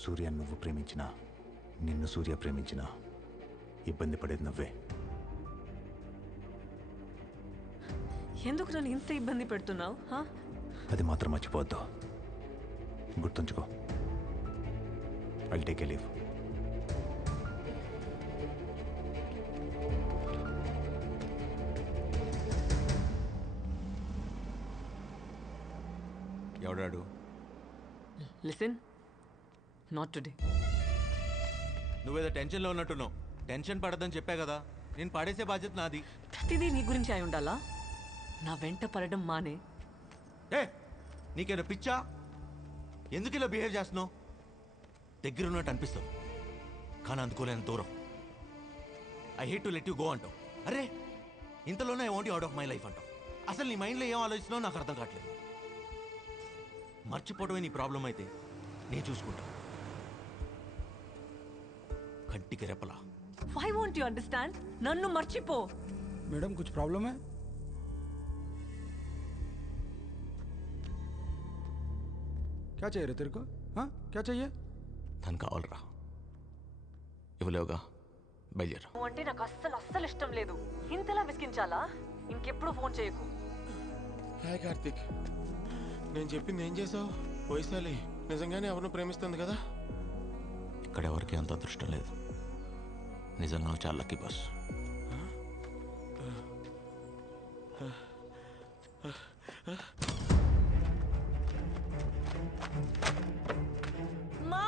సూర్య నువ్వు ప్రేమించినా నిన్ను సూర్య ప్రేమించినా ఇబ్బంది పడేది నువ్వే. ఎందుకు నన్ను ఇంత ఇబ్బంది పెడుతున్నావు? అది మాత్రం మర్చిపోవద్దు, గుర్తుంచుకో. I'll take a leave. ఎవడాడు? Listen, not today. నువ్వేదో టెన్షన్లో ఉన్నట్టున్నావు. టెన్షన్ పడద్దని చెప్పా కదా. నేను పడేసే బాధ్యత నాది. ప్రతిదీ నీ గురించి అయి ఉండాలా? నా వెంట పడడం మానే. నీకేదో పిచ్చా? ఎందుకు ఇలా బిహేవ్ చేస్తున్నావు? దగ్గర ఉన్నట్టు అనిపిస్తావు కానీ అందుకోలేని దూరం. I hate to let you go అంటావు. అరే ఇంతలోనే I want you out of my life అంటావు. అసలు నీ మైండ్లో ఏం ఆలోచిస్తున్నావు నాకు అర్థం కావట్లేదు. మర్చిపోవడమే నీ ప్రాబ్లం అయితే నేను చూసుకుంటా. కంటికి రెప్పలా. Why won't you understand? నన్ను మర్చిపో. मैडम कुछ प्रॉब्लम है? क्या चाहिए रे तेरे को? हाँ क्या चाहिए? తను కావాలరా. ఇవ్వలేవుగా, బయలుదేరా. అంటే నాకు అస్సలు ఇష్టం లేదు. ఇంతలా విసిగించాలా? ఇంకెప్పుడు ఫోన్ చేయకు. హాయ్ కార్తిక్, నేను చెప్పింది ఏం చేసావు? వైశాలి నిజంగానే ఎవరిని ప్రేమిస్తుంది కదా? ఇక్కడ ఎవరికి అంత అదృష్టం లేదు. నిజంగా నువ్వు చాలా లక్కీ బాస్. మా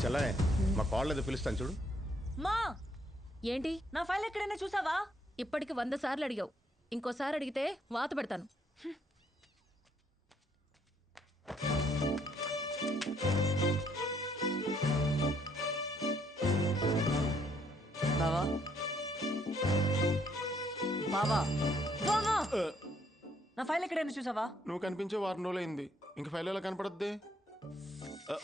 చల్లే, మా కాళ్ళేదో పిలుస్తాను చూడు. మా ఏంటి? నా ఫైల్ ఎక్కడైనా చూసావా? ఇప్పటికి 100 సార్లు అడిగావు. ఇంకోసారి అడిగితే వాత పెడతాను. బావా బావా బావా, నా ఫైల్ ఎక్కడైనా చూసావా? నువ్వు కనిపించే వారం రోజులు అయింది, ఇంక ఫైల్ ఎలా కనపడద్ది?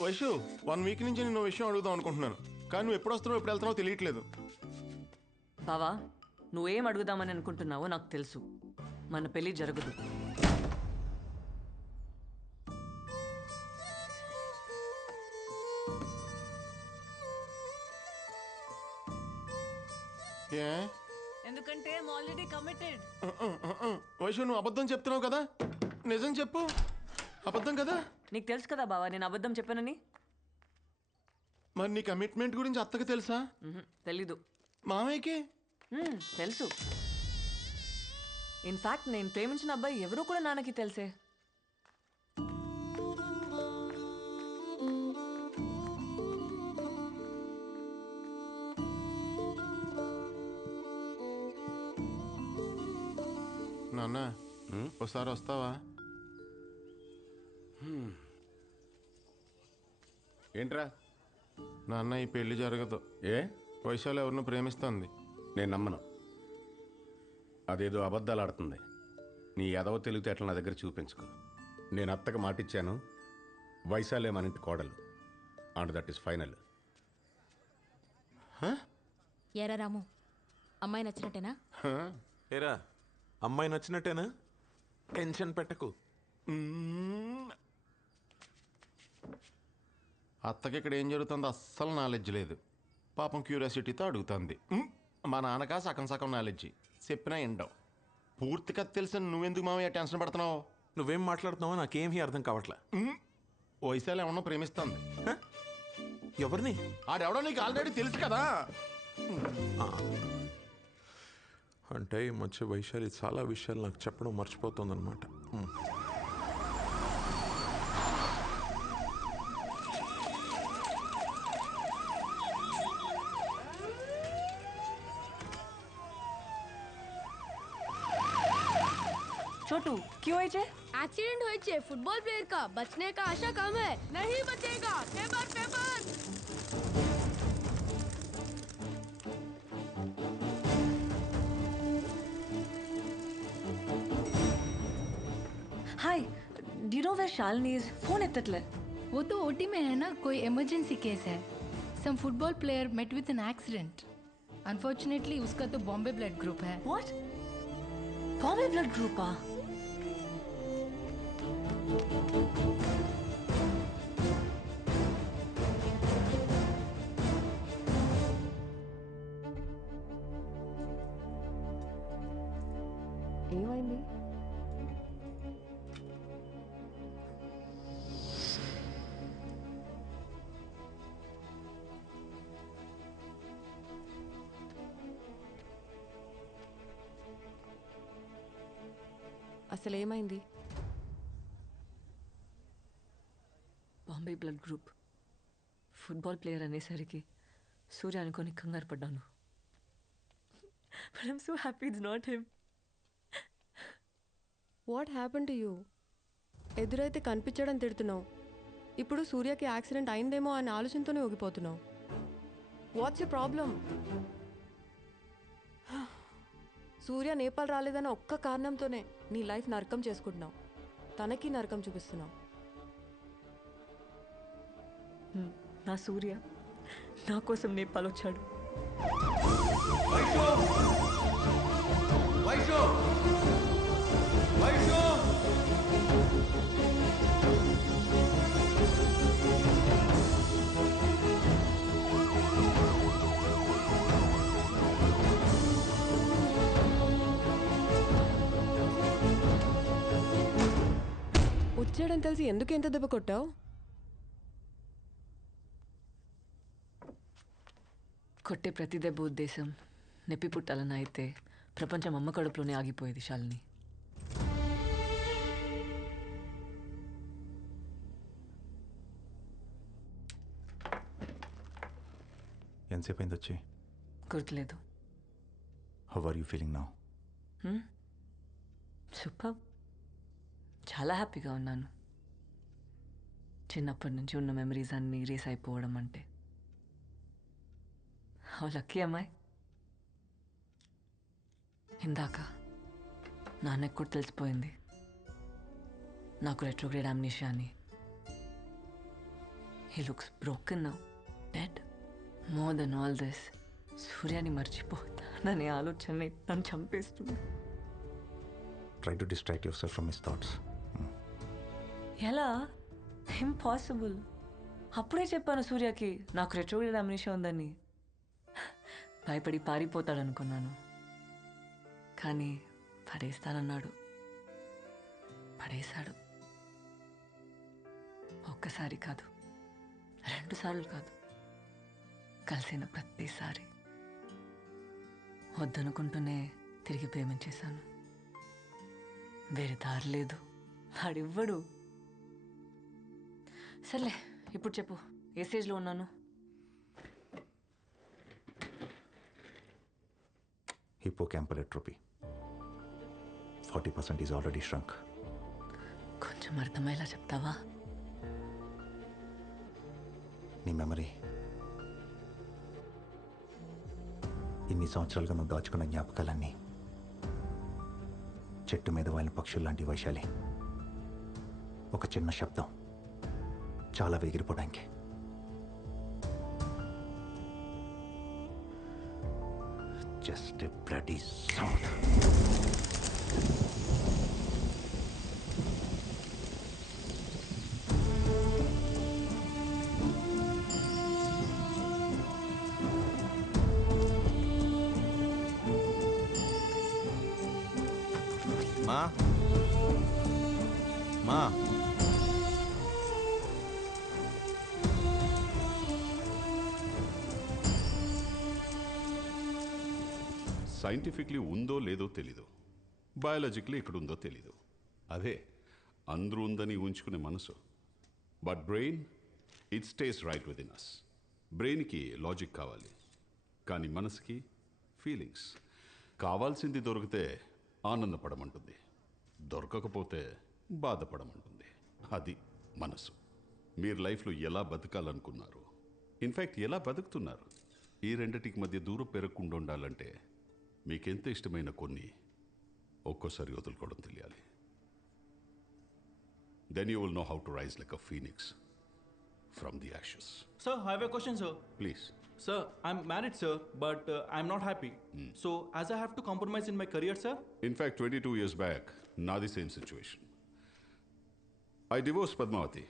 వైషు, 1 వీక్ నుంచి నేను విషయం అడుగుదాం అనుకుంటున్నాను, కానీ నువ్వు ఎప్పుడు వస్తున్నావు ఎప్పుడు వెళ్తున్నావు తెలియట్లేదు. బావా, నువ్వేం అడుగుదామని అనుకుంటున్నావో నాకు తెలుసు. మన పెళ్లి జరగదు. ఏ? ఎందుకంటే ఆల్రెడీ కమిటెడ్. వైషు, నువ్వు అబద్ధం చెప్తున్నావు కదా, నిజం చెప్పు. అబద్ధం కదా? నీకు తెలుసు కదా బావా నేను అబద్ధం చెప్పానని. మరి నీ కమిట్మెంట్ గురించి అత్తకి తెలుసా? తెలీదు. మామయ్యకి తెలుసు. ఇన్ఫాక్ట్ నేను ప్రేమించిన అబ్బాయి ఎవరో కూడా నాన్నకి తెలుసే. నాన్న ఒకసారి వస్తావా? ఏంట్రా? నాన్న ఈ పెళ్లి జరగదు. ఏ? వైశాలి ఎవరిని ప్రేమిస్తుంది. నేను నమ్మను. అదేదో అబద్ధాలు ఆడుతుంది. నీ ఎదవ తెలివితేటలు నా దగ్గర చూపించుకో. నేను అత్తకు మాటిచ్చాను, వైశాలే మన ఇంటి కోడలు. And that is final. ఏరా రాము, అమ్మాయి నచ్చినట్టేనా? ఏరా, అమ్మాయి నచ్చినట్టేనా? టెన్షన్ పెట్టకు. అత్తకి ఇక్కడ ఏం జరుగుతుందో అస్సలు నాలెడ్జ్ లేదు. పాపం క్యూరియాసిటీతో అడుగుతుంది. మా నాన్నకా సగం సగం నాలెడ్జి, చెప్పినా ఎండవు. పూర్తిగా తెలిసి నువ్వెందుకు మామయ్య టెన్షన్ పడుతున్నావు? నువ్వేం మాట్లాడుతున్నావో నాకేమీ అర్థం కావట్లే. వైశాలి ఏమన్నా ప్రేమిస్తుంది. ఎవరిని? ఆడెవడో నీకు ఆల్రెడీ తెలుసు కదా. అంటే ఈ మధ్య వైశాలి చాలా విషయాలు నాకు చెప్పడం మర్చిపోతుందన్నమాట. छोटू क्यों है? एक्सीडेंट हुए फुटबॉल प्लेयर का बचने का आशा कम है, नहीं बचेगा। Paper paper. Hi, do you know where Shalini is? Phone एत्तट्ले. वो तो ओटी में है ना, कोई इमरजेंसी केस है. Some football player met with an accident. Unfortunately उसका तो बॉम्बे ब्लड ग्रुप है. व्हाट? Bombay blood group? ఏమైంది? అసలు ఏమైంది? Bombay blood group football player అనేసరికి సూర్య అనుకొని కంగారు పడ్డాను. But I'm so happy it's not him. What happen to you? ఎదురైతే కనిపించడం తిడుతున్నావు, ఇప్పుడు సూర్యకి యాక్సిడెంట్ అయిందేమో అనే ఆలోచనతోనే ఊగిపోతున్నావు. What's you problem? Surya Nepal రాలేదన్న ఒక్క కారణంతోనే నీ లైఫ్ నరకం చేసుకుంటున్నావు, తనకి నరకం చూపిస్తున్నావు. నా సూర్య నా కోసం నేపాల్ వచ్చాడు. వచ్చాడని తెలిసి ఎందుకు ఎంత దెబ్బ కొట్టావు? కొట్టే ప్రతి దెబ్బ ఉద్దేశం నొప్పి పుట్టాలని అయితే ప్రపంచం అమ్మ కడుపులోనే ఆగిపోయేది శాలిని. ఎంతసేపు అయింది వచ్చి? గుర్తులేదు. How are you feeling now? Super. చాలా హ్యాపీగా ఉన్నాను. చిన్నప్పటి నుంచి ఉన్న మెమరీస్ అన్నీ రేస్ అయిపోవడం అంటే హౌ లక్కీ అమ్మాయి. ఇందాక నాన్నకు కూడా తెలిసిపోయింది నాకు రెట్రోగ్రేడ్ అమ్నీషియా అని. He looks broken now, dead. More than all this, సూర్యాని మర్చిపోతాననే ఆలోచన నన్ను చంపేస్తుంది. Try to distract yourself from his thoughts. ఎలా? ఇంపాసిబుల్. అప్పుడే చెప్పాను సూర్యకి నాకు రెట్రోగ్రేడ్ అమ్నీషియా ఉందని. భయపడి పారిపోతాడనుకున్నాను, కానీ పడేస్తానన్నాడు. పడేశాడు. ఒక్కసారి కాదు, 2 సార్లు కాదు, కలిసిన ప్రతిసారి. వద్దనుకుంటూనే తిరిగి ప్రేమించేశాను. వేరే దారి లేదు. వాడివ్వడు. సర్లే, ఇప్పుడు చెప్పు, ఏ స్టేజ్లో ఉన్నాను? Hippocampal atrophy 40% is already shrunk. కొంచెం అర్థమయ్యేలా చెప్తావా? నీ మెమరీ ఇన్ని సంవత్సరాలుగా నువ్వు దాచుకున్న జ్ఞాపకాలన్నీ చెట్టు మీద వాలిన పక్షులు లాంటి వైశాలి. ఒక చిన్న శబ్దం చాలా ఎగిరిపోవడానికి. Just a bloody sound. మా మా సైంటిఫిక్లీ ఉందో లేదో తెలీదు, బయాలజిక్లీ ఇక్కడ ఉందో తెలీదు. అదే అందరూ ఉందని ఊహించుకునే మనసు. But brain, it stays right within us. బ్రెయిన్కి లాజిక్ కావాలి, కానీ మనసుకి ఫీలింగ్స్. కావాల్సింది దొరికితే ఆనందపడమంటుంది, దొరకకపోతే బాధపడమంటుంది. అది మనసు. మీరు లైఫ్లో ఎలా బతకాలనుకున్నారు, ఇన్ఫ్యాక్ట్ ఎలా బతుకుతున్నారు, ఈ రెండిటికి మధ్య దూరం పెరగకుండా ఉండాలంటే మీకెంత ఇష్టమైన కొన్ని ఒక్కోసారి వదులుకోవడం తెలియాలి. Then you will know how to rise like a phoenix from the ashes. Sir, I have a question, sir. Please. Sir, I'm married, sir, but I'm not happy. So, as I have to compromise in my career, sir? In fact 22 years back, నాది same situation. I divorced Padmavati.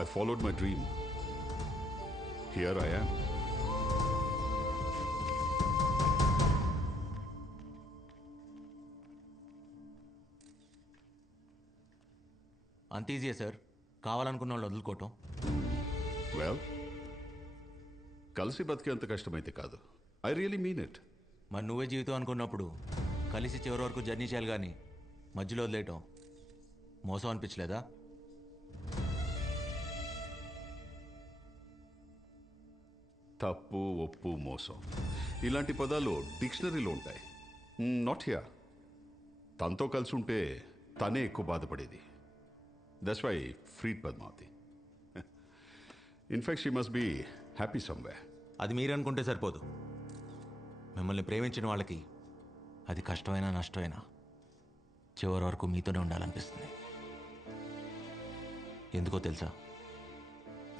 I followed my dream. Here I am. అంత ఈజీయే sir కావాలనుకున్న వాళ్ళు వదులుకోవటం. Well, కలిసి బతికేంత కష్టమైతే కాదు. I really mean it. మరి నువ్వే జీవితం అనుకున్నప్పుడు కలిసి చివరి వరకు జర్నీ చేయాలి కానీ మధ్యలో వదిలేయటం మోసం అనిపించలేదా? తప్పు, ఒప్పు, మోసం ఇలాంటి పదాలు డిక్షనరీలో ఉంటాయి. Not here. తనతో కలిసి ఉంటే తనే ఎక్కువ బాధపడేది. That's why freed Padmavati. In fact she must be happy somewhere. అది మీరు అనుకుంటే సరిపోదు. మిమ్మల్ని ప్రేమించిన వాళ్ళకి అది కష్టమైనా నష్టమైనా చివరి వరకు మీతోనే ఉండాలనిపిస్తుంది. ఎందుకో తెలుసా?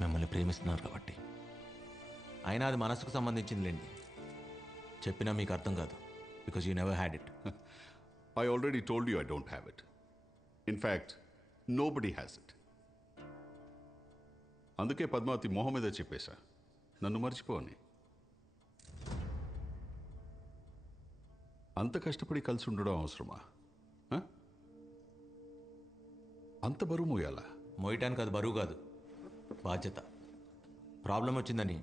మిమ్మల్ని ప్రేమిస్తున్నారు కాబట్టి. అయినా అది మనసుకు సంబంధించిందిలేండి. చెప్పినా మీకు అర్థం కాదు. Because you never had it. I already told you I don't have it. In fact, nobody has it. అందుకే పద్మావతి మొహం మీద చెప్పేశా, నన్ను మర్చిపోని. అంత కష్టపడి కలిసి ఉండడం అవసరమా? అంత బరువు మోయాలా? మోయటానికి అది బరువు కాదు, బాధ్యత. ప్రాబ్లం వచ్చిందని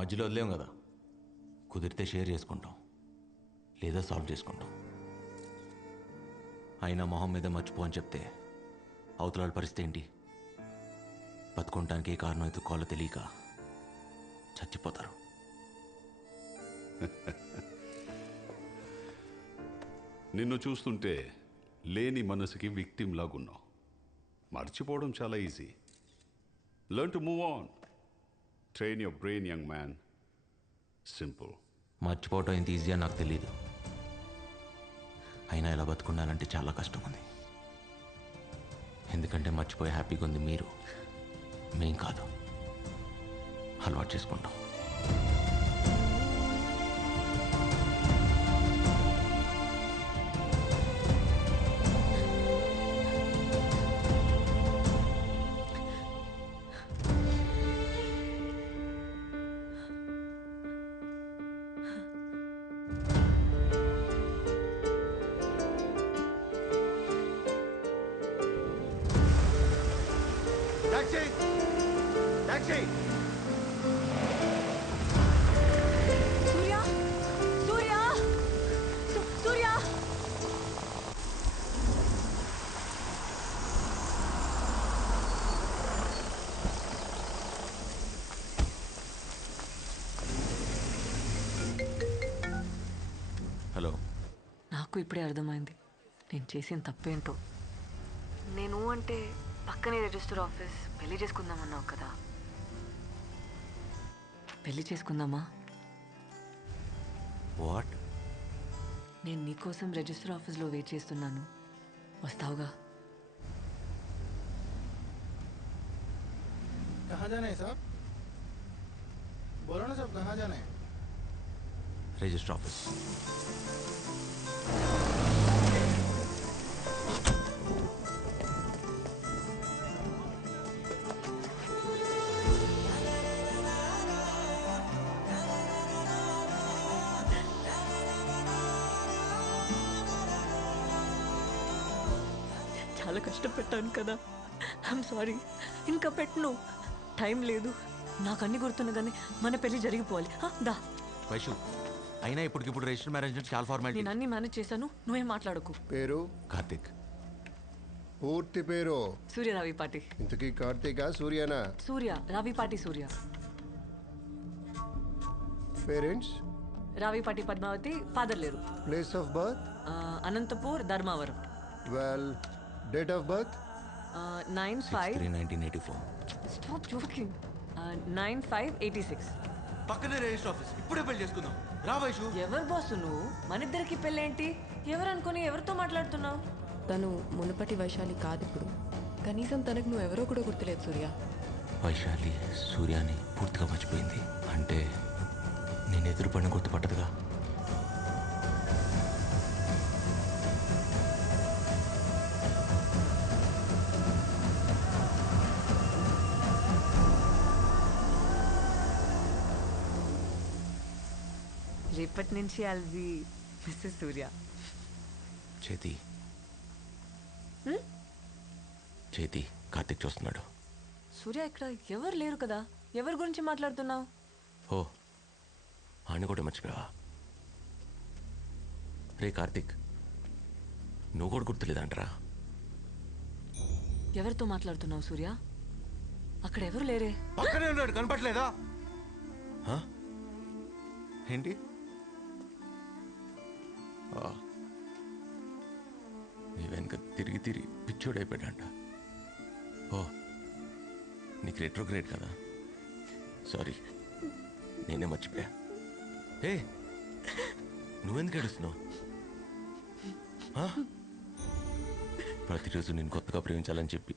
మధ్యలో వదిలేం కదా. కుదిరితే షేర్ చేసుకుంటాం, లేదా సాల్వ్ చేసుకుంటాం. అయినా మొహం మీద మర్చిపో అని చెప్తే అవతలాల పరిస్థితి ఏంటి? బతుకుంటానికి ఏ కారణం ఎదుర్కోవాలో తెలియక చచ్చిపోతారు. నిన్ను చూస్తుంటే లేని మనసుకి విక్టిమ్ లాగున్నావు. మర్చిపోవడం చాలా easy. Learn to move on. Train your brain, young man. Simple. మర్చిపోవటం ఎంత ఈజీ అని నాకు తెలియదు. అయినా ఇలా బతుకుండాలంటే చాలా కష్టం ఉంది. ఎందుకంటే మర్చిపోయి హ్యాపీగా ఉంది మీరు, మేం కాదు. అలవాటు చేసుకుంటాం. Taxi! Taxi! సూర్య, సూర్య, సూర్య. హలో. నాకు ఇప్పుడే అర్థమైంది నేను చేసిన తప్పేంటో. నేను అంటే పక్కనే రిజిస్టర్ ఆఫీస్, పెళ్లి చేసుకుందామన్నావు కదా. పెళ్లి చేసుకుందామా? వాట్? నేను నీకోసం రిజిస్టర్ ఆఫీస్లో వెయిట్ చేస్తున్నాను, వస్తావుగా? कहाँ जाना है साहब? बोलो ना साहब, कहाँ जाना है? Register office. చాలా కష్టపెట్టాను కదా. I'm sorry. ఇంకా పెట్టను, టైం లేదు. నాకు అన్ని గుర్తున్నగానే మన పెళ్లి జరిగిపోవాలి. దా. వైషు, అయినా ఇప్పటికిప్పుడు రిజిస్టర్ మ్యారేజ్ అంటే చాలా ఫార్మాలిటీ. నేను అన్ని మేనేజ్ చేశాను, నువ్వేం మాట్లాడకు. పేరు? కార్తిక్. పూర్తి పేరు? సూర్య రావిపాటి. ఇంతకీ కార్తీకా సూర్యనా? సూర్య రావిపాటి సూర్య. పేరెంట్స్? రావిపాటి పద్మావతి. ఫాదర్ లేరు. Place of birth? Anantapur, Dharmavaram. Well, date of birth? 9/5/1984. Stop joking. 9/5/86. పక్కనే రిజిస్టర్ ఆఫీస్. ఇప్పుడే పెళ్లి చేసుకుందాం. రా వైషు. ఎవరు బాసు నువ్వు? మన ఇద్దరికి పెళ్ళేంటి? ఎవరు అనుకుని ఎవరితో మాట్లాడుతున్నావు? తను మునుపటి వైశాలి కాదు ఇప్పుడు. కనీసం తనకు నువ్వు ఎవరో కూడా గుర్తులేదు సూర్య. వైశాలి సూర్యాని పూర్తిగా మర్చిపోయింది అంటే నేను ఎదురుపడిన గుర్తుపట్టదుగా. రేపటి నుంచి ఐల్ బి మిస్సెస్ సూర్య. చేతి చేతి కార్తిక్ చూస్తున్నాడు. సూర్య ఇక్కడ ఎవరు లేరు కదా, ఎవరి గురించి మాట్లాడుతున్నావు? ఓ ఆయన కూడా మర్చిపోయావా? రే కార్తిక్, నువ్వు కూడా గుర్తులేదంటరా? ఎవరితో మాట్లాడుతున్నావు సూర్య? అక్కడ ఎవరు లేరే. పక్కనే ఉన్నాడు, కనపట్లేదా? ఏంటి? నీ వెనక తిరిగి తిరిగి పిచ్చోడైపోయాడంట. ఓ నీకు రెట్రోగ్రేడ్ కదా, సారీ నేనే మర్చిపోయా. ఏ నువ్వెందుకు ఏడుస్తున్నావు? ప్రతిరోజు నేను కొత్తగా ప్రేమించాలని చెప్పి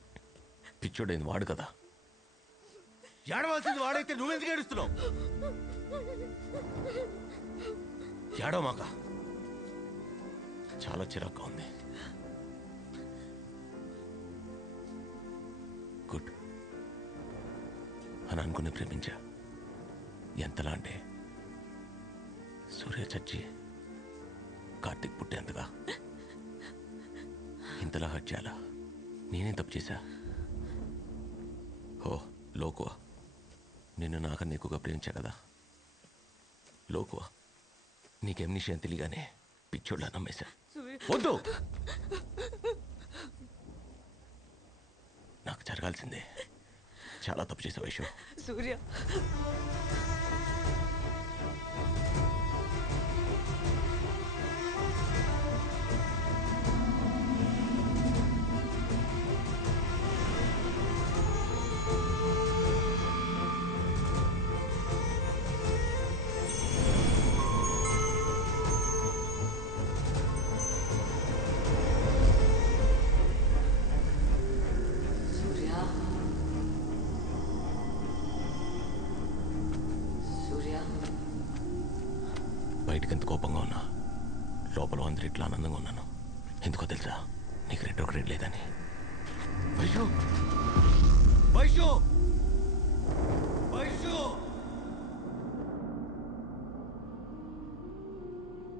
పిచ్చోడైంది వాడు కదా. ఏడవలసింది వాడైతే నువ్వెందుకు ఏడుస్తున్నావు? ఏడవమాక, చాలా చిరాగ్గా ఉంది. గుడ్ అని అనుకుని ప్రేమించా. ఎంతలా అంటే సూర్య చచ్చి కార్తిక్ పుట్టేంతగా. ఇంతలా హర్ట్ చేయాలా? నేనే తప్పు చేశా. ఓ లోకువా, నిన్ను నాకన్నా ఎక్కువగా ప్రేమించా కదా. లోకువా, నీకేం నిషయం తెలియగానే పిచ్చోళ్ళ నమ్మేశా. వద్దు, నాకు జరగాల్సిందే. చాలా తప్పు చేసా వైషు. సూర్య బయటకు ఎంత కోపంగా ఉన్నా లోపల అందరూ ఇట్లా ఆనందంగా ఉన్నాను. ఎందుకో తెలుసా? నీకు రెట్రోగ్రేడ్ లేదని. Vaishu Vaishu Vaishu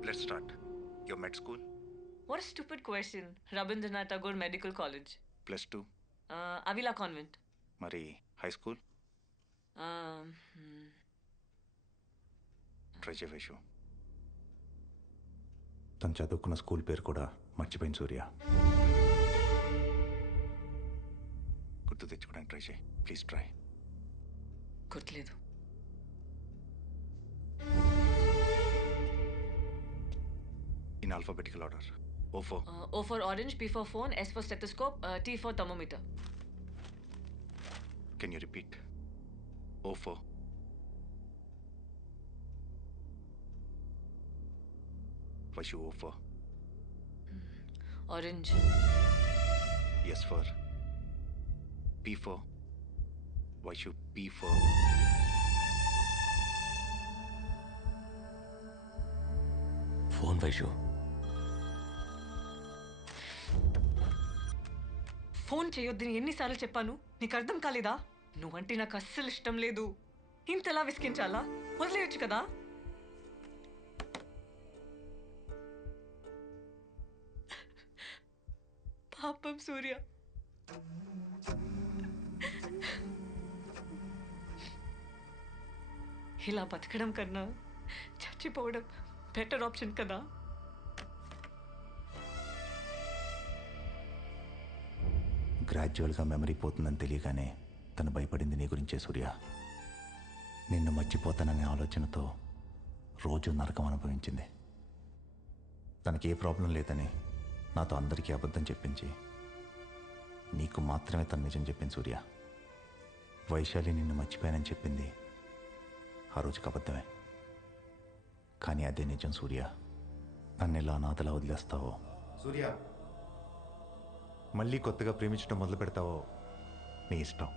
Let's start. Your med school? What a stupid question. Rabindranath Tagore Medical College. +2. Avila Convent. మరి హై స్కూల్? ట్రై చేయవేషు. తను చదువుకున్న స్కూల్ పేరు కూడా మర్చిపోయింది సూర్య. గుర్తు తెచ్చుకోవడానికి ట్రై చేయి ప్లీజ్. ట్రై. గుర్తులేదు. In alphabetical order. O for? O for orange, P for phone, S for stethoscope, T for thermometer. Can you repeat? O for? Vaishu, O for? Orange. S for? P for? Vaishu, P for? Phone Vaishu. Phone చేయొద్దని ఎన్నిసార్లు చెప్పాను? నీకు అర్థం కాలేదా? నువ్వంటే నాకు అస్సలు ఇష్టం లేదు. ఇంతలా విసిగించాలా? వదిలేయచ్చు కదా. పాపం సూర్య. ఇలా బతకడం కన్నా చచ్చిపోవడం బెటర్ ఆప్షన్ కదా. గ్రాడ్యువల్గా మెమరీ పోతుందని తెలియగానే తను భయపడింది నీ గురించే సూర్య. నిన్ను మర్చిపోతాననే ఆలోచనతో రోజు నరకం అనుభవించింది. తనకి ఏ ప్రాబ్లం లేదని నాతో అందరికీ అబద్ధం చెప్పించి నీకు మాత్రమే తను నిజం చెప్పింది సూర్య. వైశాలి నిన్ను మర్చిపోయానని చెప్పింది ఆ రోజుకి అబద్ధమే. కానీ అదే నిజం సూర్య. నన్ను ఇలా అనాథలా వదిలేస్తావో సూర్య, మళ్ళీ కొత్తగా ప్రేమించడం మొదలు పెడతావో నీ ఇష్టం.